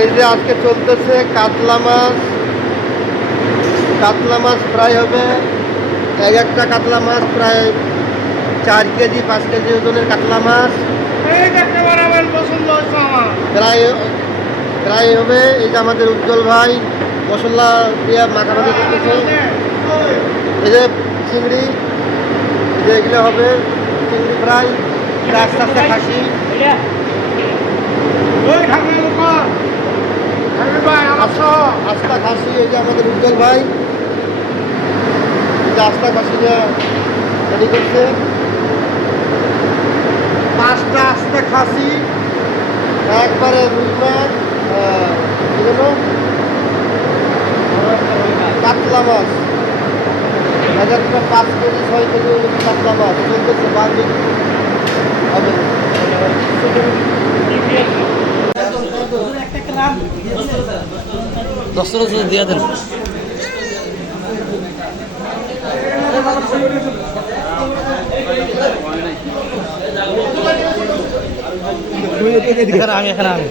এই যে আজকে চলতেছে কাতলা মাছ। কাতলা মাছ প্রায় হবে এক একটা কাতলা মাছ প্রায় 4 কেজি 5 কেজি ওজনের কাতলা মাছ প্রায় প্রায় হবে। এই যে আমাদের উজ্জ্বল ভাই মশলা দিয়ে মাখামাখি করতেছে। এই যে চিংড়ি, এই যে এগুলো হবে চিংড়ি ফ্রাই, আস্তে আস্তে খাসি, আস্তা খাসি। এই যে আমাদের উজ্জ্বল ভাই যে আস্তা খাসিটা রেডি করছে। 5টা আস্তা খাসি একবারে রুই মাছ, কাতলা মাছ এক একটা 5 কেজি 6 কেজি কাতলা মাছ চলতেছে। বার্মিক হবে। দশটা দিয়ে দেন। এখানে আমি